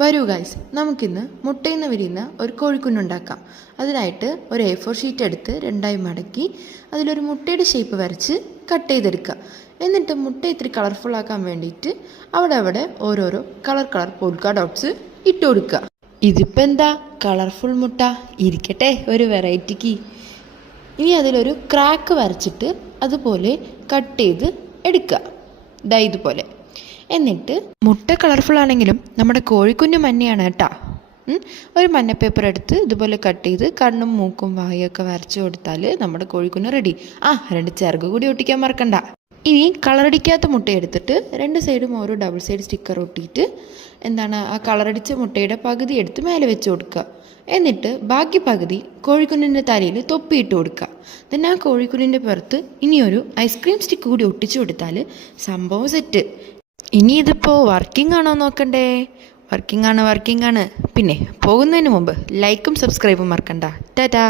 വരൂ ഗൈസ്, നമുക്കിന്ന് മുട്ടയിൽ നിന്ന് വിരിയുന്ന ഒരു കോഴിക്കുഞ്ഞുണ്ടാക്കാം. അതിനായിട്ട് ഒരു A4 ഷീറ്റ് എടുത്ത് രണ്ടായി മടക്കി അതിലൊരു മുട്ടയുടെ ഷേപ്പ് വരച്ച് കട്ട് ചെയ്തെടുക്കുക. എന്നിട്ട് മുട്ട ഇത്തിരി കളർഫുൾ ആക്കാൻ വേണ്ടിയിട്ട് അവിടെ ഓരോരോ കളർ പോൾക്ക ഡോട്ട്സ് ഇട്ട് കൊടുക്കുക. ഇതിപ്പോൾ എന്താ കളർഫുൾ മുട്ട ഇരിക്കട്ടെ ഒരു വെറൈറ്റിക്ക്. ഇനി അതിലൊരു ക്രാക്ക് വരച്ചിട്ട് അതുപോലെ കട്ട് ചെയ്ത് എടുക്കുക, ദാ ഇതുപോലെ. എന്നിട്ട് മുട്ട കളർഫുൾ ആണെങ്കിലും നമ്മുടെ കോഴിക്കുഞ്ഞ് മഞ്ഞയാണ് കേട്ടോ. ഒരു മഞ്ഞ പേപ്പർ എടുത്ത് ഇതുപോലെ കട്ട് ചെയ്ത് കണ്ണും മൂക്കും വായൊക്കെ വരച്ച് കൊടുത്താൽ നമ്മുടെ കോഴിക്കുഞ്ഞ് റെഡി. രണ്ട് ചിറക് കൂടി ഒട്ടിക്കാൻ മറക്കണ്ട. ഇനി കളറടിക്കാത്ത മുട്ട എടുത്തിട്ട് രണ്ട് സൈഡും ഓരോ ഡബിൾ സൈഡ് സ്റ്റിക്കർ ഒട്ടിയിട്ട് ആ കളറടിച്ച മുട്ടയുടെ പകുതി എടുത്ത് മേലെ വെച്ച് കൊടുക്കുക. എന്നിട്ട് ബാക്കി പകുതി കോഴിക്കുഞ്ഞിൻ്റെ തലയിൽ തൊപ്പിയിട്ട് കൊടുക്കുക. പിന്നെ ആ കോഴിക്കുഞ്ഞിൻ്റെ പുറത്ത് ഇനിയൊരു ഐസ്ക്രീം സ്റ്റിക്ക് കൂടി ഒട്ടിച്ചു കൊടുത്താൽ സംഭവം സെറ്റ്. ഇനി ഇതിപ്പോൾ വർക്കിംഗ് ആണോ നോക്കണ്ടേ? വർക്കിംഗ് ആണ്. പിന്നെ പോകുന്നതിന് മുമ്പ് ലൈക്കും സബ്സ്ക്രൈബും മറക്കണ്ട. ടാറ്റാ.